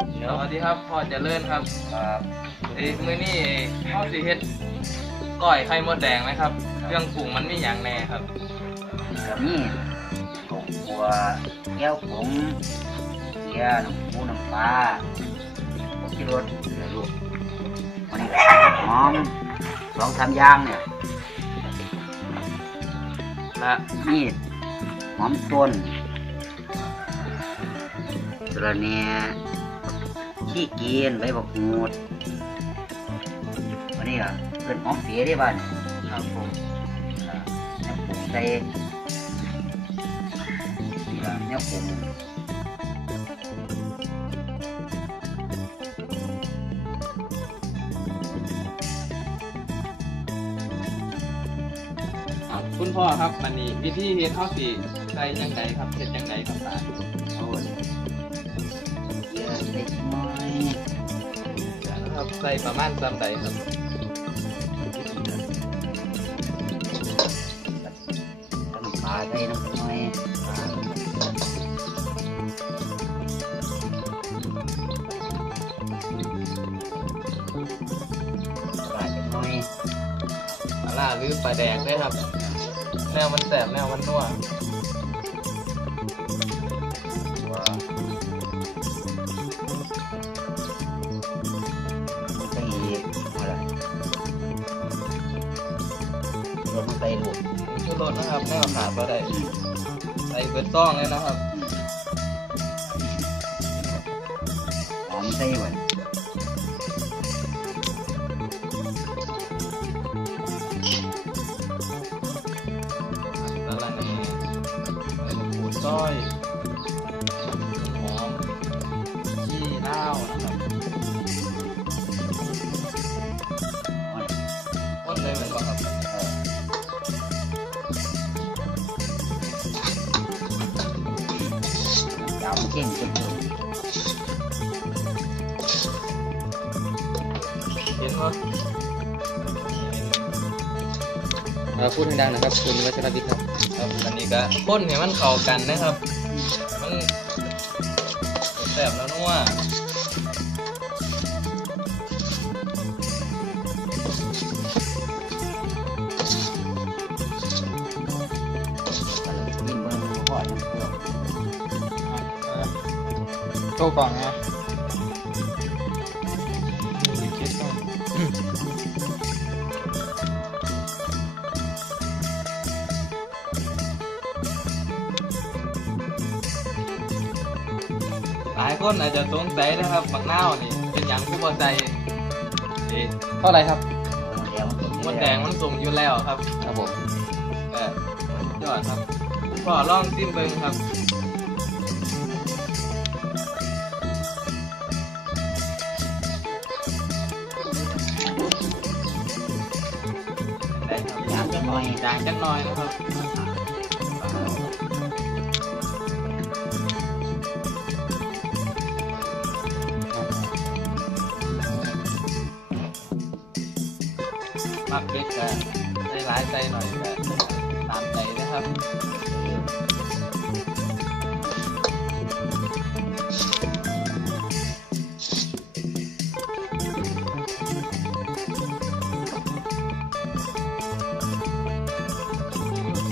สวัสดีครับพ่อเจริญครับครับเอ้ยมื้อนี้พ่อสิเฮ็ดก้อยไข่มดแดงนะครับ เครื่องปรุงมันมีหยังแหน่ครับกับนี่ผงกัวแก้วผงเกียร์น้ำหมูน้ำปลาผงกิรสเหลือลูกวันนี้หอมสองสามอย่างเนี่ยและนี่หอมต้นสระเนีย ขี้เกียนใบบักหูดวันนี้อะเกินหอมเปียได้บ้านครับผมอ่าแนวปรุงใส่นี่ล่ะแนวปรุงอะคุณพ่อครับมันนี้วิธีเฮ็ดข้าวสีใส่จังไดครับเฮ็ดจังไดครับตาโอ้ย เยอะเล็กน้อยครับใส่ประมาณซ้ำใดครับน้ำปลาใส่น้ำน้อยปลาปลาจักหน้อยปลาร้าหรือปลาแดงได้ครับ แนวมันแสบแนวมันนัว นะครับแนวขาดก็ได้ใส่เบิดซ่องเลยนะครับหอมใส่ไว้สาระแหน่ใบมะกรูดซอย เก่งเก่งเลยเห็นว่าพูดดังนะครับ คุณวัชรวิทย์ครับครับอันนี้ก็พ่นเนี่ยมันเข้ากันนะครับ มันแสบแล้วนัวยิ่งมันก็ยั โตก่อนไงหลายคนอาจจะสงสัยนะครับบักนาวนี่เป็นอย่างผู้พอใจนี่เท่าไหรครับเดี๋ยวมันมดแดงมันสุ่มอยู่แล้วครับ ครับผมเออยอดครับพ่อลองจิ้มเบิ้งครับ ยามจะน้อยจางจักหน่อยนะครับมักเล็กก็ใส่หลายใจหน่อยก็ตามใจนะครับ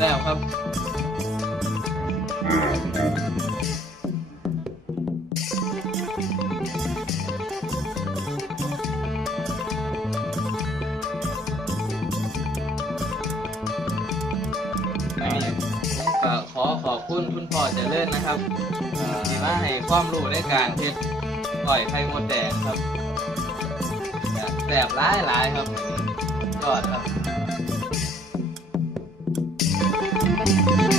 แล้วครับ อันนี้ผมก็ขอขอบคุณคุณพ่อเจริญนะครับเอ่อที่มาให้ความรู้ในการเฮ็ดก้อยไข่มดแดงครับก็แสบหลายหลายครับยอดครับ Bye.